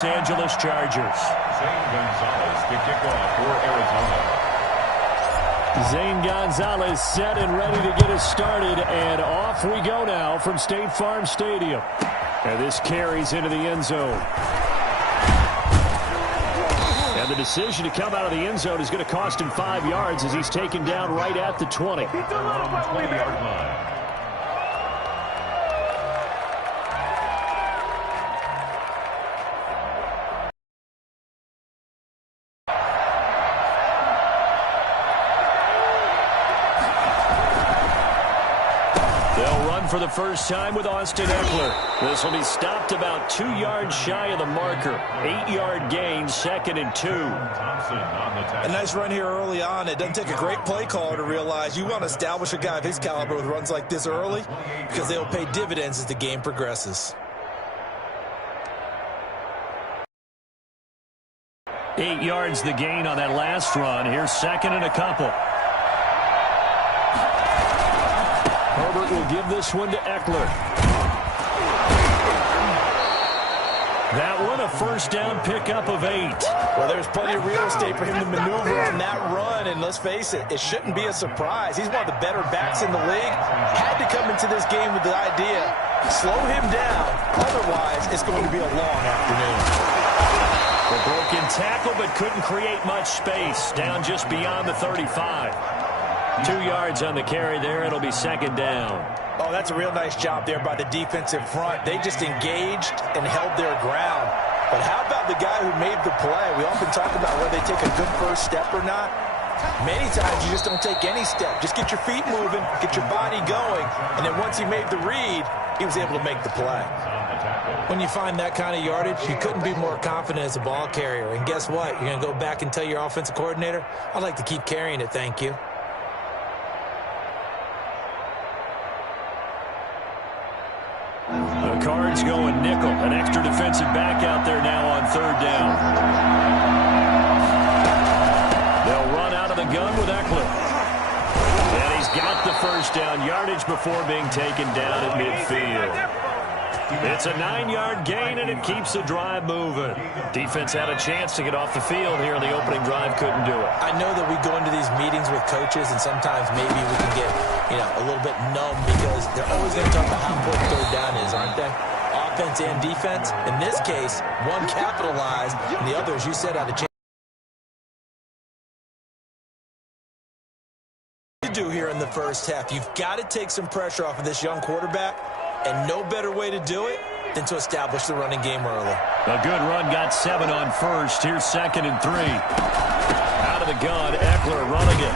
Los Angeles Chargers. Zane Gonzalez to kick off for Arizona. Zane Gonzalez set and ready to get us started, and off we go now from State Farm Stadium. And this carries into the end zone. And the decision to come out of the end zone is going to cost him 5 yards as he's taken down right at the 20. 20-yard line. For the first time with Austin Ekeler. This will be stopped about 2 yards shy of the marker. 8-yard gain, 2nd and 2. A nice run here early on. It doesn't take a great play caller to realize you want to establish a guy of his caliber with runs like this early because they'll pay dividends as the game progresses. 8 yards the gain on that last run. Here's 2nd and a couple. Herbert will give this one to Ekeler. That one a first down pickup of 8. Well, there's plenty of real estate for him to maneuver on that run, and let's face it, it shouldn't be a surprise. He's one of the better backs in the league. Had to come into this game with the idea, slow him down, otherwise it's going to be a long afternoon. The broken tackle, but couldn't create much space. Down just beyond the 35. 2 yards on the carry there. It'll be 2nd down. Oh, that's a real nice job there by the defensive front. They just engaged and held their ground. But how about the guy who made the play? We often talk about whether they take a good first step or not. Many times you just don't take any step. Just get your feet moving, get your body going, and then once he made the read, he was able to make the play. When you find that kind of yardage, you couldn't be more confident as a ball carrier. And guess what? You're going to go back and tell your offensive coordinator, I'd like to keep carrying it, thank you. The Cards going nickel. An extra defensive back out there now on 3rd down. They'll run out of the gun with Ekeler. And he's got the first down yardage before being taken down at midfield. It's a 9-yard gain, and it keeps the drive moving. Defense had a chance to get off the field here in the opening drive, couldn't do it. I know that we go into these meetings with coaches, and sometimes maybe we can get, a little bit numb because they're always going to talk about how important 3rd down is, aren't they? Offense and defense. In this case, one capitalized, and the other, as you said, had a chance to do here in the first half. You've got to take some pressure off of this young quarterback. And no better way to do it than to establish the running game early. A good run, got 7 on first. Here's 2nd and 3. Out of the gun, Ekeler running it.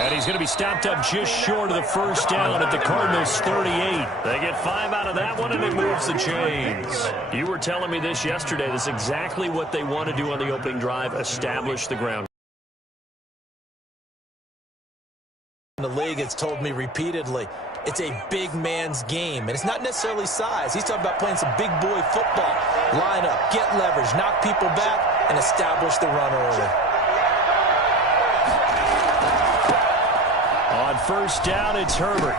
And he's going to be stopped up just short of the first down at the Cardinals' 38. They get 5 out of that one, and it moves the chains. You were telling me this yesterday. This is exactly what they want to do on the opening drive, establish the ground. The league has told me repeatedly, it's a big man's game, and it's not necessarily size. He's talking about playing some big boy football. Line up, get leverage, knock people back, and establish the run early. On first down, it's Herbert.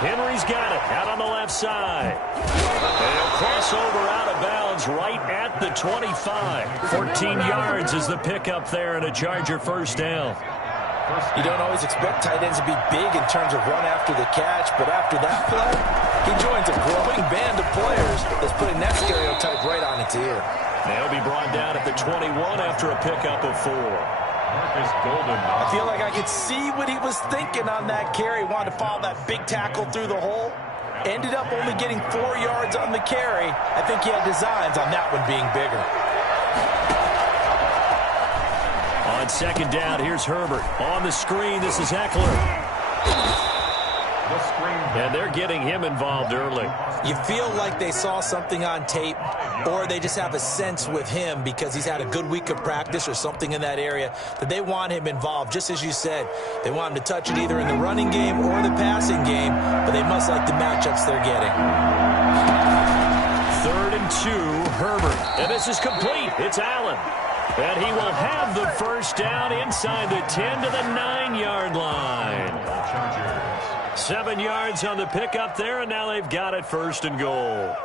Henry's got it out on the left side. And he'll cross over out of bounds right at the 25. 14 yards is the pickup there, and a Charger first down. You don't always expect tight ends to be big in terms of run after the catch, but after that play, he joins a growing band of players that's putting that stereotype right on its ear. They'll be brought down at the 21 after a pickup of 4. Marcus Golden. I feel like I could see what he was thinking on that carry. Wanted to follow that big tackle through the hole. Ended up only getting 4 yards on the carry. I think he had designs on that one being bigger. On 2nd down, here's Herbert. On the screen, this is Ekeler. And they're getting him involved early. You feel like they saw something on tape, or they just have a sense with him because he's had a good week of practice or something in that area that they want him involved. Just as you said, they want him to touch it either in the running game or the passing game, but they must like the matchups they're getting. 3rd and 2, Herbert. And this is complete. It's Allen. And he will have the first down inside the 10 to the 9-yard line. 7 yards on the pickup there, and now they've got it 1st and goal.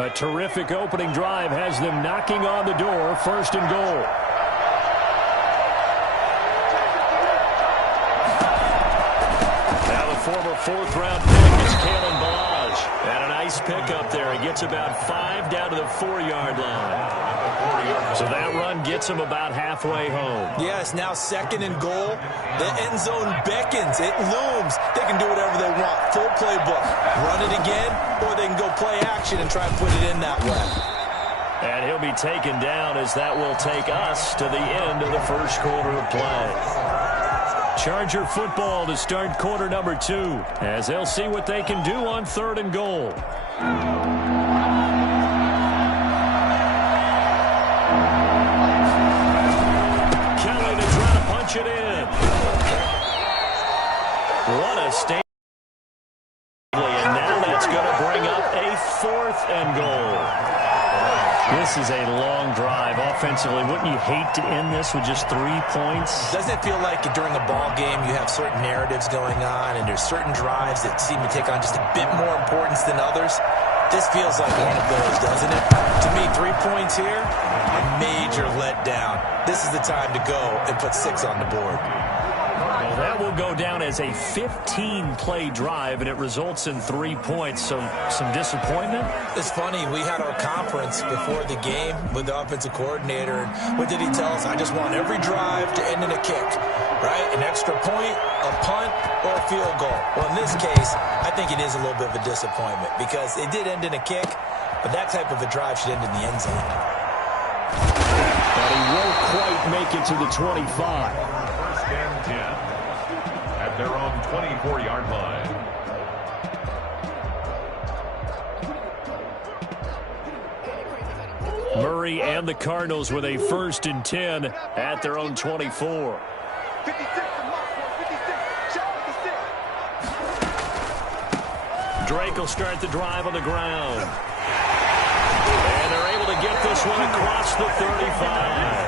A terrific opening drive has them knocking on the door, 1st and goal. Now the former 4th-round pick is Kalen Ballage. And a nice pickup there. He gets about 5 down to the 4-yard line. So that run gets him about halfway home. Yeah, it's now 2nd and goal. The end zone beckons. It looms. They can do whatever they want. Full playbook. Run it again, or they can go play action and try and put it in that way. And he'll be taken down as that will take us to the end of the first quarter of play. Charger football to start quarter number 2 as they'll see what they can do on 3rd and goal. Kelly to try to punch it in. What a stand. And now that's going to bring up a 4th and goal. This is a long drive offensively. Wouldn't you hate to end this with just 3 points? Doesn't it feel like during a ball game you have certain narratives going on and there's certain drives that seem to take on just a bit more importance than others? This feels like one of those, doesn't it? To me, 3 points here, a major letdown. This is the time to go and put 6 on the board. Well, that will go down as a 15-play drive, and it results in 3 points. So some disappointment? It's funny. We had our conference before the game with the offensive coordinator. And what did he tell us? I just want every drive to end in a kick, right? An extra point, a punt, or a field goal. Well, in this case, I think it is a little bit of a disappointment because it did end in a kick, but that type of a drive should end in the end zone. But he won't quite make it to the 25. 1st and 10 at their own 24-yard line. Murray and the Cardinals with a 1st and 10 at their own 24. Drake will start the drive on the ground. And they're able to get this one across the 35.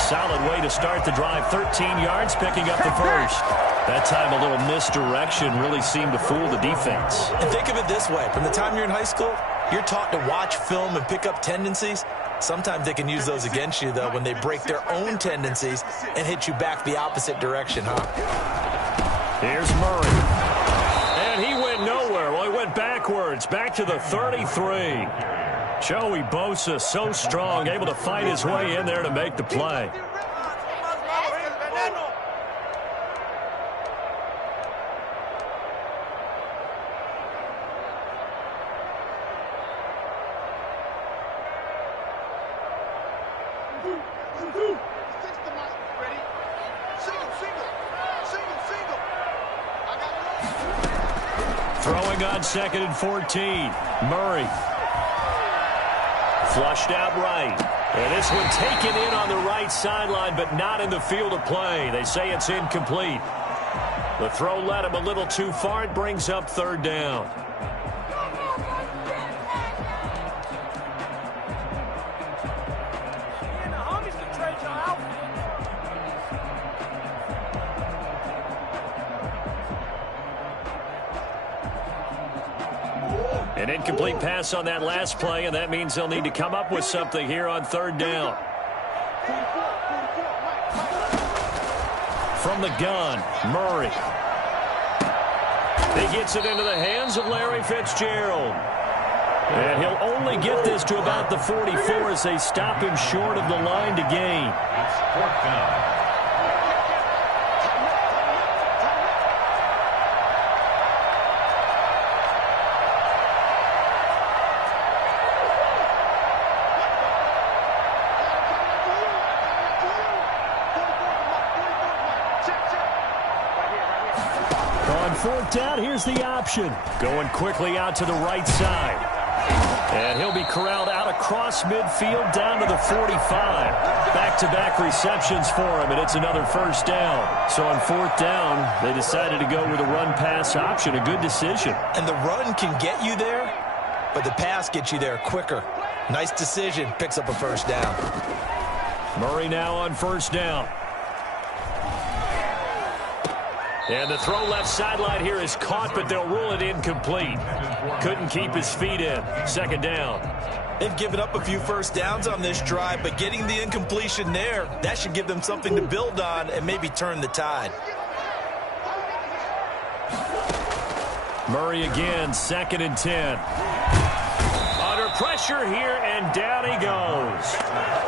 Solid way to start the drive. 13 yards, picking up the 1st. That time a little misdirection really seemed to fool the defense. And think of it this way. From the time you're in high school, you're taught to watch film and pick up tendencies. Sometimes they can use those against you, though, when they break their own tendencies and hit you back the opposite direction, huh? Here's Murray. And he went nowhere. Well, he went backwards, back to the 33. Joey Bosa, so strong, able to fight his way in there to make the play. Throwing on 2nd and 14. Murray. Flushed out right. And this one taken in on the right sideline, but not in the field of play. They say it's incomplete. The throw led him a little too far. It brings up 3rd down. An incomplete pass on that last play, and that means they'll need to come up with something here on 3rd down. From the gun, Murray. He gets it into the hands of Larry Fitzgerald. And he'll only get this to about the 44 as they stop him short of the line to gain. It's 4th down. On 4th down, here's the option. Going quickly out to the right side. And he'll be corralled out across midfield down to the 45. Back-to-back receptions for him, and it's another 1st down. So on 4th down, they decided to go with a run-pass option. A good decision. And the run can get you there, but the pass gets you there quicker. Nice decision. Picks up a 1st down. Murray now on 1st down. And the throw left sideline here is caught, but they'll rule it incomplete. Couldn't keep his feet in. Second down. They've given up a few first downs on this drive, but getting the incompletion there, that should give them something to build on and maybe turn the tide. Murray again, 2nd and 10. Under pressure here, and down he goes.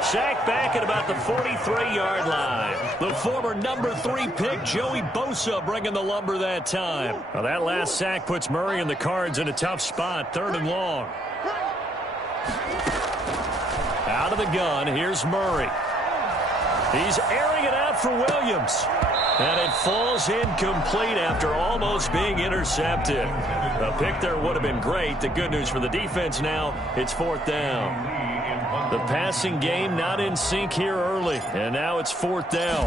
Sacked back at about the 43-yard line. The former number 3 pick, Joey Bosa, bringing the lumber that time. Now that last sack puts Murray and the Cards in a tough spot, 3rd and long. Out of the gun, here's Murray. He's airing it out for Williams. And it falls incomplete after almost being intercepted. A pick there would have been great. The good news for the defense now, it's 4th down. The passing game not in sync here early. And now it's 4th down.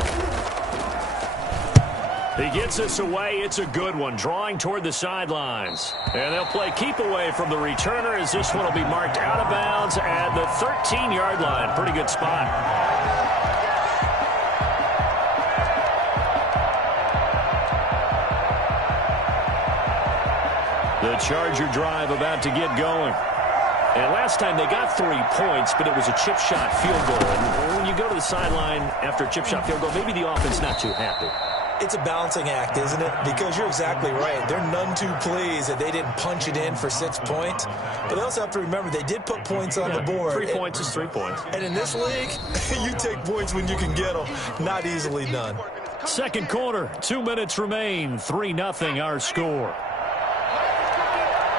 He gets us away. It's a good one. Drawing toward the sidelines. And they'll play keep away from the returner as this one will be marked out of bounds at the 13-yard line. Pretty good spot. The Charger drive about to get going. And last time they got 3 points, but it was a chip shot field goal. And when you go to the sideline after a chip shot field goal, maybe the offense not too happy. It's a balancing act, isn't it? Because you're exactly right. They're none too pleased that they didn't punch it in for 6 points. But they also have to remember they did put points on the board. 3 points is 3 points. And in this league, you take points when you can get them. Not easily done. Second quarter, 2 minutes remain. 3-0 our score.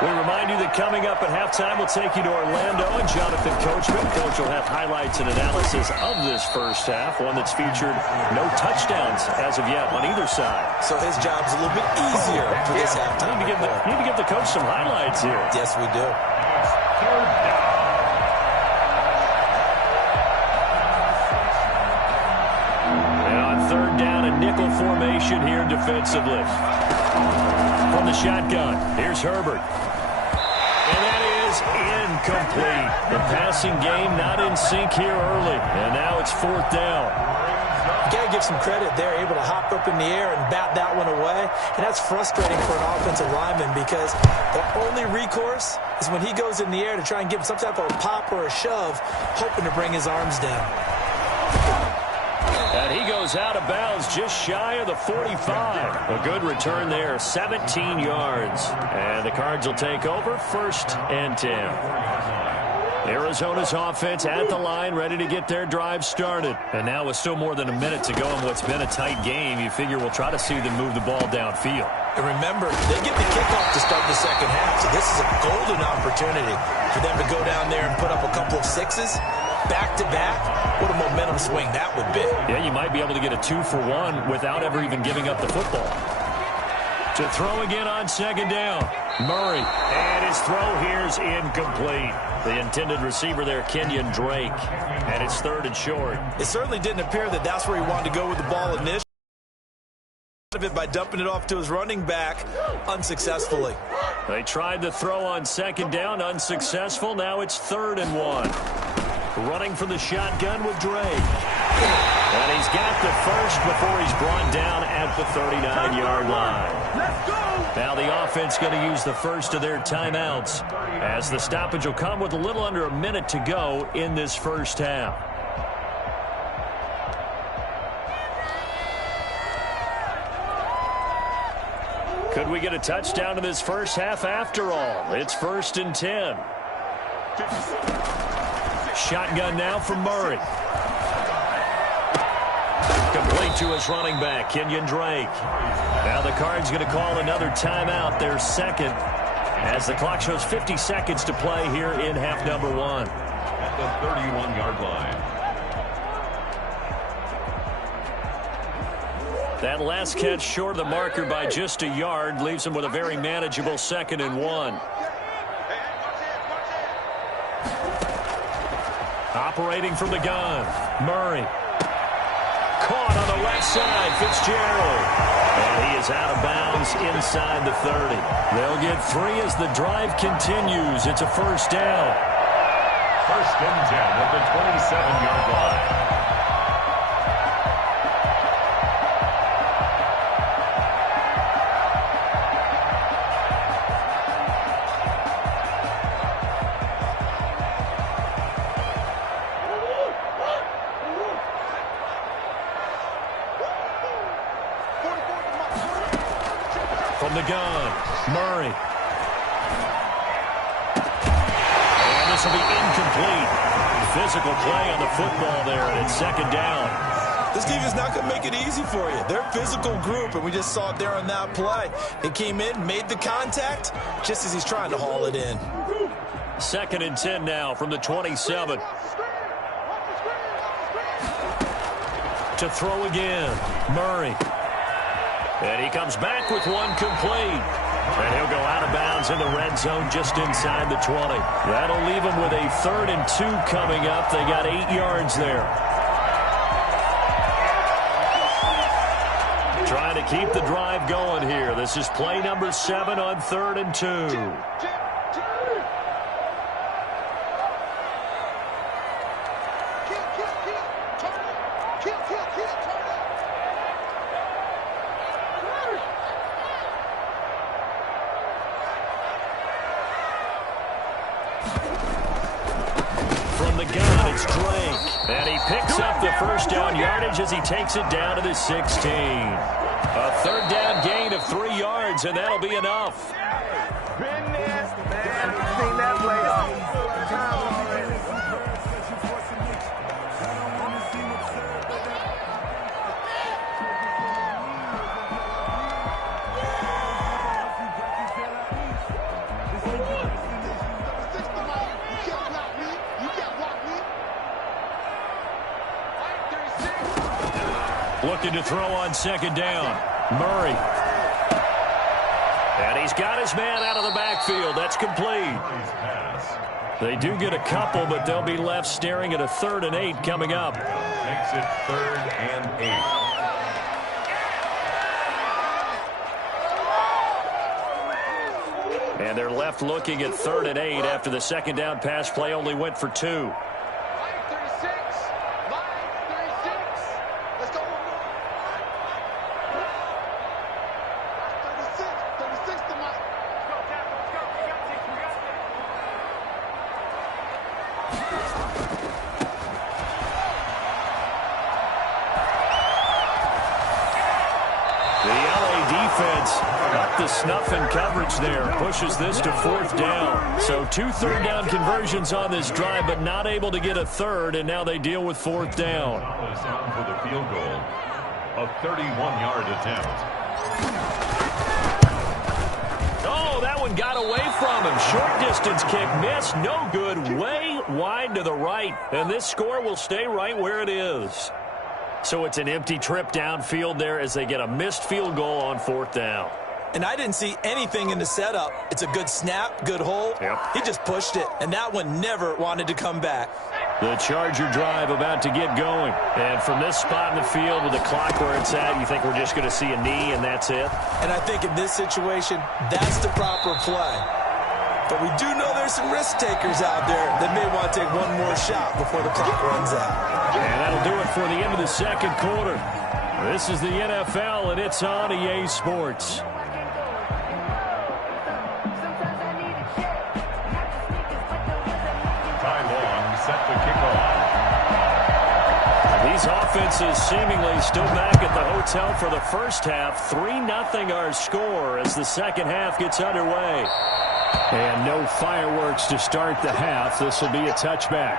We remind you that coming up at halftime, we'll take you to Orlando and Jonathan Coachman. Coach will have highlights and analysis of this first half, one that's featured no touchdowns as of yet on either side. So his job's a little bit easier for this halftime. Need to give the coach some highlights here. Yes, we do. And on 3rd down, a nickel formation here defensively. From the shotgun, here's Herbert. And that is incomplete. The passing game not in sync here early. And now it's 4th down. You got to give some credit there, able to hop up in the air and bat that one away. And that's frustrating for an offensive lineman because the only recourse is when he goes in the air to try and give some type of a pop or a shove, hoping to bring his arms down. And he goes out of bounds just shy of the 45. A good return there, 17 yards. And the Cards will take over, 1st and 10. Arizona's offense at the line, ready to get their drive started. And now with still more than a minute to go in what's been a tight game, you figure we'll try to see them move the ball downfield. And remember, they get the kickoff to start the second half, so this is a golden opportunity for them to go down there and put up a couple of sixes. Back-to-back, what a momentum swing that would be. Yeah, you might be able to get a 2-for-1 without ever even giving up the football. To throw again on 2nd down, Murray. And his throw here's incomplete. The intended receiver there, Kenyon Drake. And it's 3rd and short. It certainly didn't appear that that's where he wanted to go with the ball initially. Of it by dumping it off to his running back unsuccessfully. They tried the throw on 2nd down, unsuccessful. Now it's 3rd and 1. Running for the shotgun with Drake. And he's got the first before he's brought down at the 39-yard line. Let's go! Now the offense going to use the first of their timeouts as the stoppage will come with a little under a minute to go in this first half. Could we get a touchdown in this first half after all? It's 1st and 10. Shotgun now for Murray. Complete to his running back, Kenyon Drake. Now the Cards going to call another timeout, their 2nd, as the clock shows 50 seconds to play here in half number 1. At the 31-yard line. That last catch short of the marker by just a yard leaves him with a very manageable 2nd and 1. Operating from the gun, Murray. Caught on the left side, Fitzgerald. And he is out of bounds inside the 30. They'll get 3 as the drive continues. It's a 1st down. 1st and 10 at the 27-yard line. 1 the gun, Murray. And this will be incomplete. Physical play on the football there, and it's second down. This defense is not going to make it easy for you. They're a physical group, and we just saw it there on that play. It came in, made the contact, just as he's trying to haul it in. Second and 10 now from the 27. To throw again, Murray. And he comes back with one complete. And he'll go out of bounds in the red zone just inside the 20. That'll leave him with a 3rd and 2 coming up. They got 8 yards there. Trying to keep the drive going here. This is play number 7 on 3rd and 2. From the gun, it's Drake. And he picks up the first down yardage as he takes it down to the 16. A 3rd down gain of 3 yards, and that'll be enough. Been there, man. I've seen that play all the time already. Looking to throw on second down. Murray. And he's got his man out of the backfield. That's complete. They do get a couple, but they'll be left staring at a 3rd and 8 coming up. Makes it 3rd and 8. And they're left looking at 3rd and 8 after the second down pass play only went for 2. Up the snuff and coverage there. Pushes this to 4th down. So 2 3rd down conversions on this drive, but not able to get a 3rd, and now they deal with 4th down. Down for the field goal. A 31-yard attempt. Oh, that one got away from him. Short distance kick missed. No good. Way wide to the right. And this score will stay right where it is. So it's an empty trip downfield there as they get a missed field goal on 4th down. And I didn't see anything in the setup. It's a good snap, good hold. Yep. He just pushed it, and that one never wanted to come back. The Charger drive about to get going. And from this spot in the field with the clock where it's at, you think we're just going to see a knee and that's it? And I think in this situation, that's the proper play. But we do know there's some risk takers out there that may want to take one more shot before the clock runs out. And that'll do it for the end of the second quarter. This is the NFL, and it's on EA Sports. Ty Long set to kick off. These offenses seemingly still back at the hotel for the first half. 3-0 our score as the second half gets underway. And no fireworks to start the half. This will be a touchback.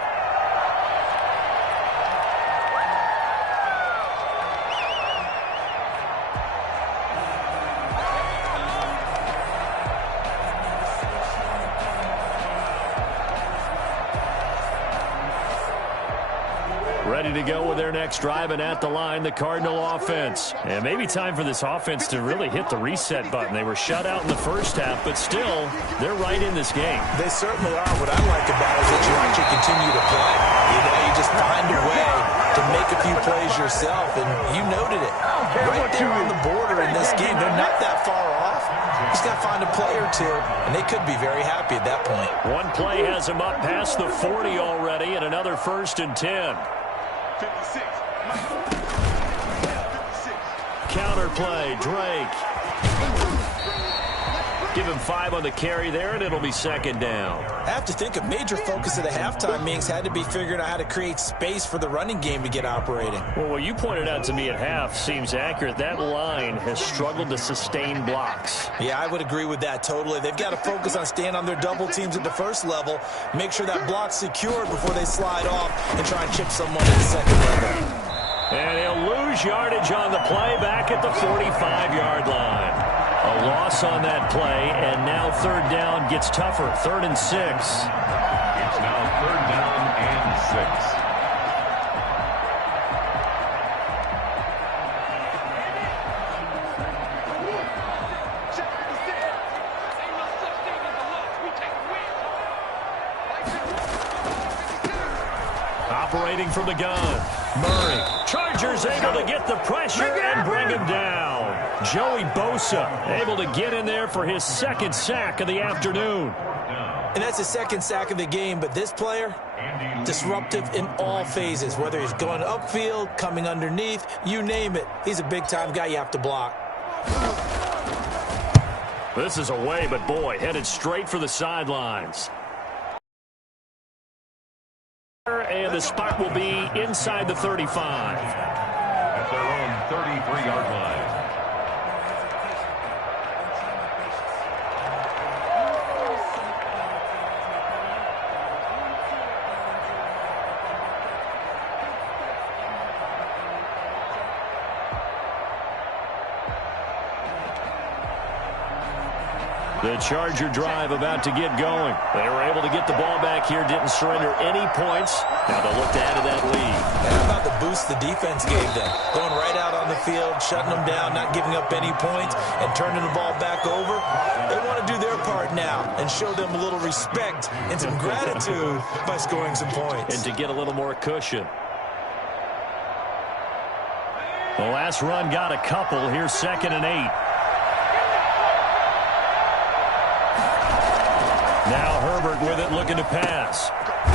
Ready to go with their next drive, and at the line, the Cardinal offense. And maybe time for this offense to really hit the reset button. They were shut out in the first half, but still, they're right in this game. They certainly are. What I like about it is that you actually continue to play. You know, you just find a way to make a few plays yourself, and you noted it. Right there on the border in this game, they're not that far off. Just got to find a play or two, and they could be very happy at that point. One play has them up past the 40 already, and another 1st and 10. 56. Counter play, Drake. Give him 5 on the carry there, and it'll be second down. I have to think a major focus of the halftime meetings had to be figuring out how to create space for the running game to get operating. Well, what you pointed out to me at half seems accurate. That line has struggled to sustain blocks. Yeah, I would agree with that totally. They've got to focus on staying on their double teams at the first level, make sure that block's secured before they slide off and try and chip someone at the second level. And he'll lose yardage on the play back at the 45-yard line. A loss on that play, and now third down gets tougher. 3rd and 6. It's now 3rd down and 6. Operating from the gun, Murray. Chargers able to get the pressure and bring him down. Joey Bosa able to get in there for his 2nd sack of the afternoon. And that's his 2nd sack of the game, but this player, disruptive in all phases, whether he's going upfield, coming underneath, you name it. He's a big-time guy you have to block. This is away, but boy, headed straight for the sidelines. And the spot will be inside the 35. At their own 33-yard line. The Charger drive about to get going. They were able to get the ball back here, didn't surrender any points. Now they'll look to add to that lead. How about the boost the defense gave them? Going right out on the field, shutting them down, not giving up any points, and turning the ball back over. They want to do their part now and show them a little respect and some gratitude by scoring some points. And to get a little more cushion. The last run got a couple. Here's 2nd and 8. Now Herbert with it, looking to pass.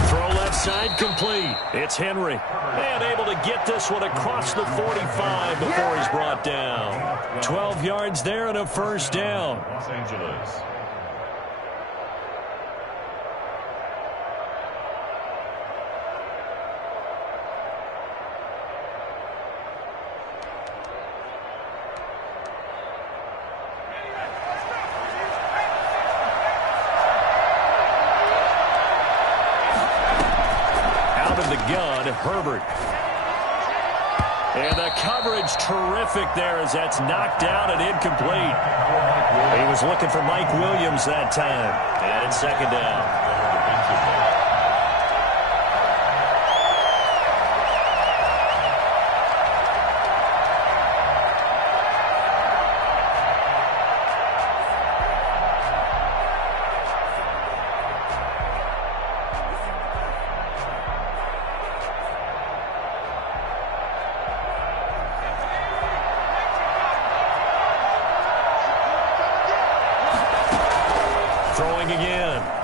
Throw left side, complete. It's Henry. And able to get this one across the 45 before he's brought down. 12 yards there and a 1st down. Los Angeles. Herbert. And the coverage terrific there as that's knocked down and incomplete. He was looking for Mike Williams that time. And it's 2nd down.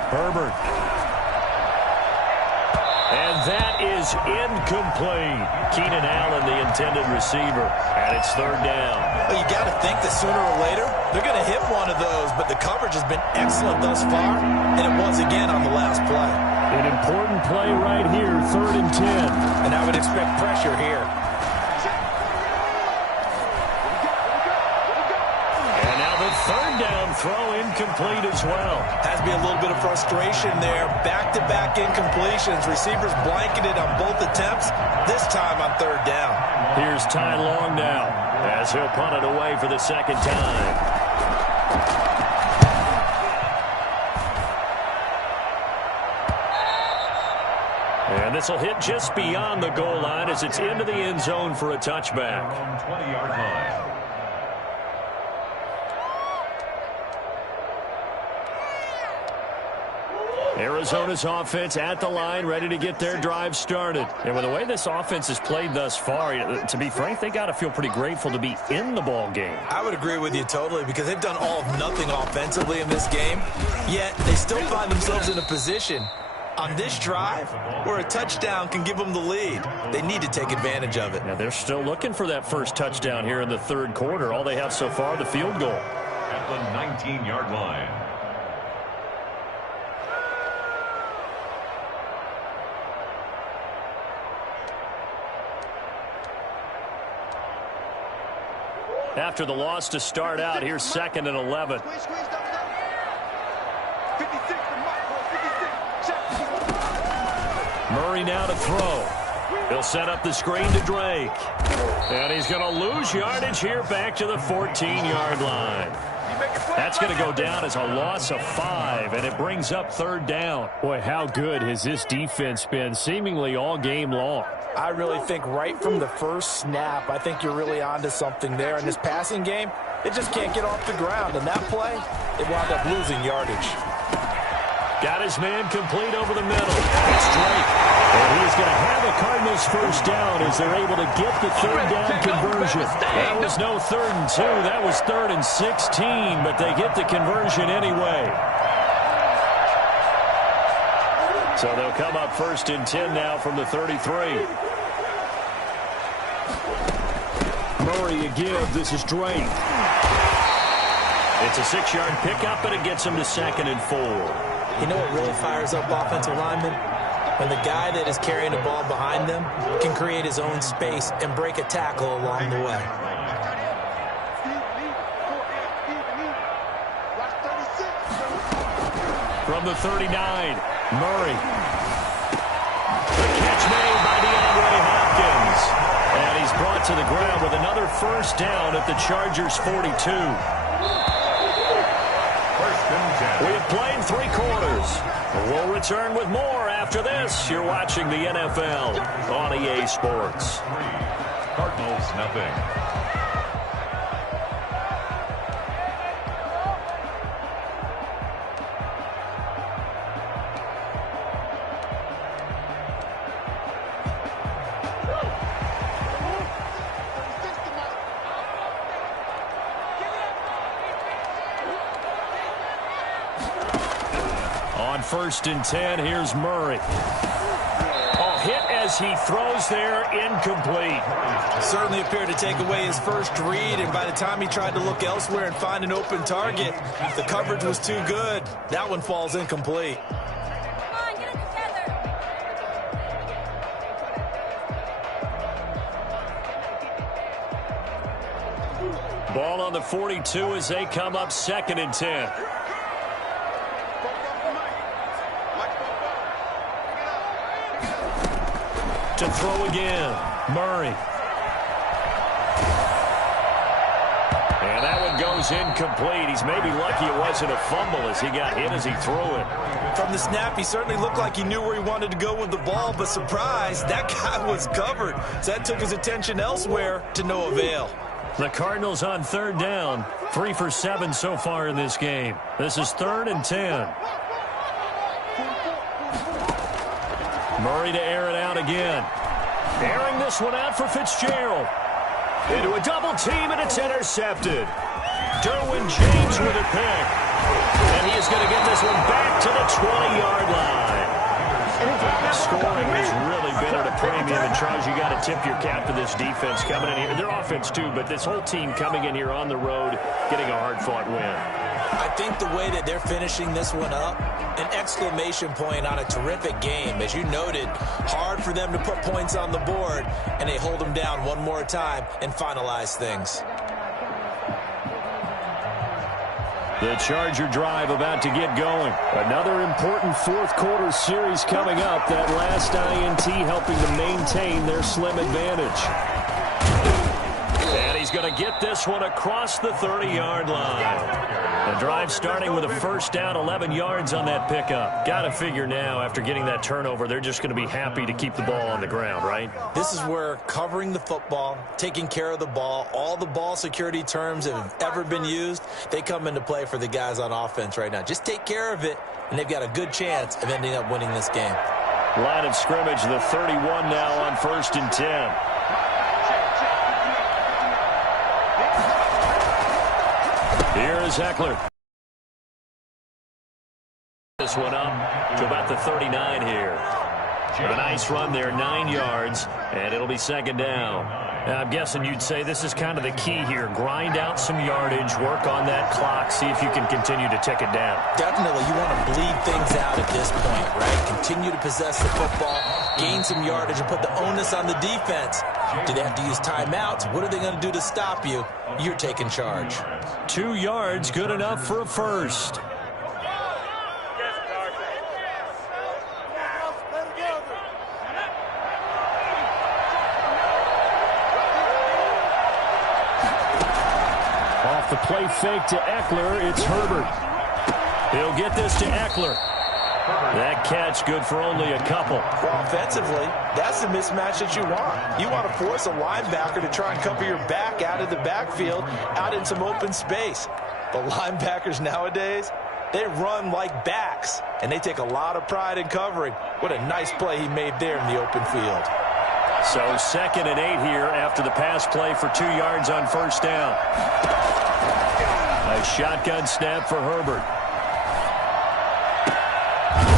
Herbert. And that is incomplete. Keenan Allen, the intended receiver. And it's 3rd down. Well, you got to think that sooner or later, they're going to hit one of those. But the coverage has been excellent thus far. And it was again on the last play. An important play right here, 3rd and 10. And I would expect pressure here. Third down throw incomplete as well. Has to be a little bit of frustration there. Back-to-back incompletions. Receivers blanketed on both attempts. This time on 3rd down. Here's Ty Long now as he'll punt it away for the 2nd time. And this will hit just beyond the goal line as it's into the end zone for a touchback. 20-yard line. Arizona's offense at the line, ready to get their drive started. And with the way this offense has played thus far, to be frank, they got to feel pretty grateful to be in the ball game. I would agree with you totally because they've done all of nothing offensively in this game, yet they still find themselves in a position on this drive where a touchdown can give them the lead. They need to take advantage of it. Now they're still looking for that first touchdown here in the 3rd quarter. All they have so far, the field goal. the 19-yard line. After the loss to start out, here's 2nd and 11. Murray now to throw. He'll set up the screen to Drake. And he's going to lose yardage here back to the 14-yard line. That's going to go down as a loss of 5, and it brings up 3rd down. Boy, how good has this defense been seemingly all game long? I really think right from the first snap, I think you're really onto something there. In this passing game, it just can't get off the ground. And that play, it wound up losing yardage. Got his man complete over the middle. It's Drake. And he's going to have a Cardinals first down as they're able to get the 3rd down conversion. That was no 3rd and 2. That was 3rd and 16, but they get the conversion anyway. So they'll come up 1st and 10 now from the 33. Murray again. This is Drake. It's a 6-yard pickup, and it gets him to 2nd and 4. You know what really fires up offensive linemen? When the guy that is carrying the ball behind them can create his own space and break a tackle along the way. From the 39, Murray. The catch made by DeAndre Hopkins. And he's brought to the ground with another first down at the Chargers' 42. We have played 3 quarters. We'll return with more after this. You're watching the NFL on EA Sports. Cardinals, nothing. On 1st and 10, here's Murray. Oh, hit as he throws there, incomplete. Certainly appeared to take away his first read, and by the time he tried to look elsewhere and find an open target, the coverage was too good. That one falls incomplete. Come on, get it together. Ball on the 42 as they come up 2nd and 10. To throw again, Murray. And that one goes incomplete. He's maybe lucky it wasn't a fumble as he got hit as he threw it. From the snap, he certainly looked like he knew where he wanted to go with the ball, but surprise, that guy was covered. So that took his attention elsewhere to no avail. The Cardinals on 3rd down, 3 for 7 so far in this game. This is 3rd and 10. Murray to air it out again. Airing this one out for Fitzgerald. Into a double team, and it's intercepted. Derwin James with a pick. And he is going to get this one back to the 20-yard line. Scoring has really been at a premium. And Charles, you got to tip your cap to this defense coming in here. Their offense, too, but this whole team coming in here on the road, getting a hard-fought win. I think the way that they're finishing this one up, an exclamation point on a terrific game. As you noted, hard for them to put points on the board, and they hold them down one more time and finalize things. The Charger drive about to get going. Another important 4th quarter series coming up. That last INT helping to maintain their slim advantage. And he's going to get this one across the 30-yard line. The drive starting with a first down, 11 yards on that pickup. Got to figure now, after getting that turnover, they're just going to be happy to keep the ball on the ground, right? This is where covering the football, taking care of the ball, all the ball security terms that have ever been used, they come into play for the guys on offense right now. Just take care of it, and they've got a good chance of ending up winning this game. Line of scrimmage, the 31 now on 1st and 10. Here's Ekeler. This one up to about the 39 here. A nice run there, 9 yards, and it'll be 2nd down. I'm guessing you'd say this is kind of the key here. Grind out some yardage, work on that clock, see if you can continue to tick it down. Definitely, you want to bleed things out at this point, right? Continue to possess the football, gain some yardage, and put the onus on the defense. Do they have to use timeouts? What are they going to do to stop you? You're taking charge. 2 yards, good enough for a first. Off the play fake to Ekeler, it's Herbert. He'll get this to Ekeler. That catch good for only a couple. Well, offensively, that's the mismatch that you want. You want to force a linebacker to try and cover your back out of the backfield, out in some open space. The linebackers nowadays, they run like backs, and they take a lot of pride in covering. What a nice play he made there in the open field. So 2nd and 8 here after the pass play for 2 yards on first down. A shotgun snap for Herbert.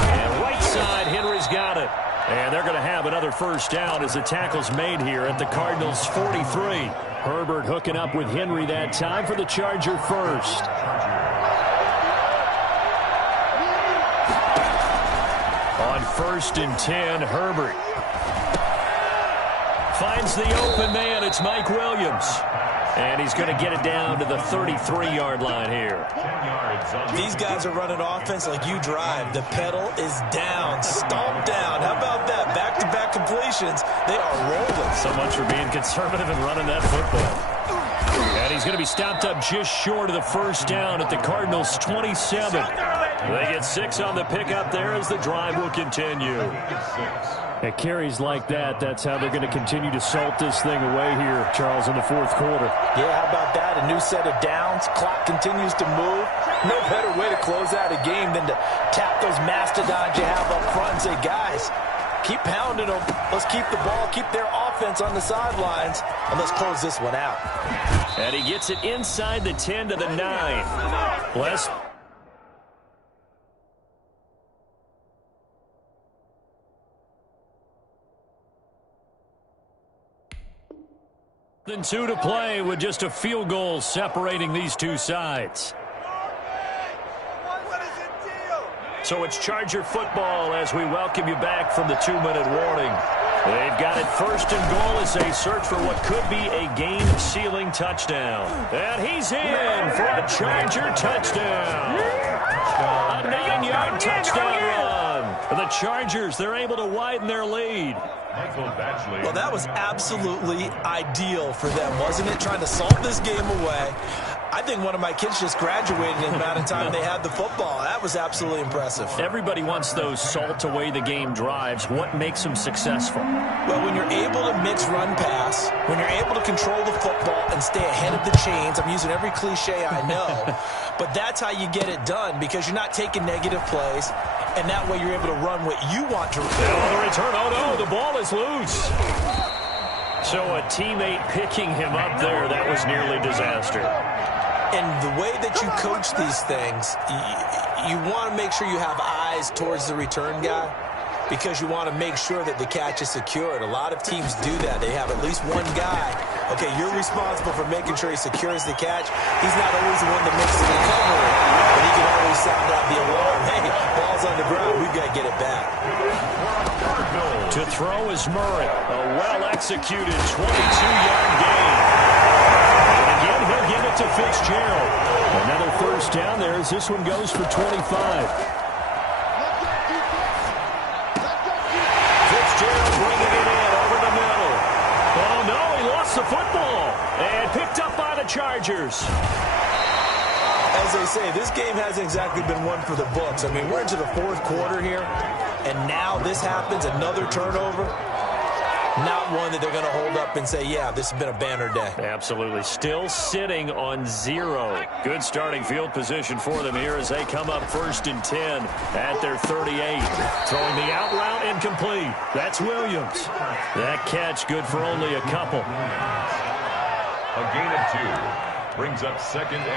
And right side, Henry's got it. And they're going to have another first down as the tackle's made here at the Cardinals' 43. Herbert hooking up with Henry that time for the Charger first. On 1st and 10, Herbert finds the open man. It's Mike Williams. And he's going to get it down to the 33-yard line here. These guys are running offense like you drive. The pedal is down, stomped down. How about that? Back-to-back completions. They are rolling. So much for being conservative and running that football. And he's going to be stopped up just short of the first down at the Cardinals' 27. They get 6 on the pickup there as the drive will continue. At carries like that, that's how they're going to continue to salt this thing away here, Charles, in the 4th quarter. Yeah, how about that? A new set of downs. Clock continues to move. No better way to close out a game than to tap those mastodons you have up front and say, guys, keep pounding them. Let's keep the ball, keep their offense on the sidelines, and let's close this one out. And he gets it inside the 10 to the 9. Less than 2 to play with just a field goal separating these two sides. So it's Charger football as we welcome you back from the 2-minute warning. They've got it 1st and goal as they search for what could be a game-sealing touchdown. And he's in for a Charger touchdown. A 9-yard touchdown run. The Chargers, they're able to widen their lead. Well, that was absolutely ideal for them, wasn't it? Trying to salt this game away. I think one of my kids just graduated in the amount of time they had the football. That was absolutely impressive. Everybody wants those salt-away-the-game drives. What makes them successful? Well, when you're able to mix run-pass, when you're able to control the football and stay ahead of the chains, I'm using every cliche I know, but that's how you get it done because you're not taking negative plays, and that way you're able to run what you want to run. Oh, the return. Oh, no, the ball is loose. So a teammate picking him up there, that was nearly disaster. And the way that you coach these things, you want to make sure you have eyes towards the return guy because you want to make sure that the catch is secured. A lot of teams do that. They have at least one guy. Okay, you're responsible for making sure he secures the catch. He's not always the one that makes the recovery, but he can always sound out the alarm. Hey, ball's on the ground. We've got to get it back. To throw is Murray. A well-executed 22-yard gain. Again, he'll give it to Fitzgerald. Another first down there as this one goes for 25. Fitzgerald bringing it in over the middle. Oh, no, he lost the football. And picked up by the Chargers. As they say, this game hasn't exactly been one for the books. I mean, we're into the 4th quarter here, and now this happens, another turnover. Not one that they're going to hold up and say, yeah, this has been a banner day. Absolutely. Still sitting on 0. Good starting field position for them here as they come up 1st and 10 at their 38. Throwing the out route incomplete. That's Williams. That catch good for only a couple. A gain of 2 brings up 2nd and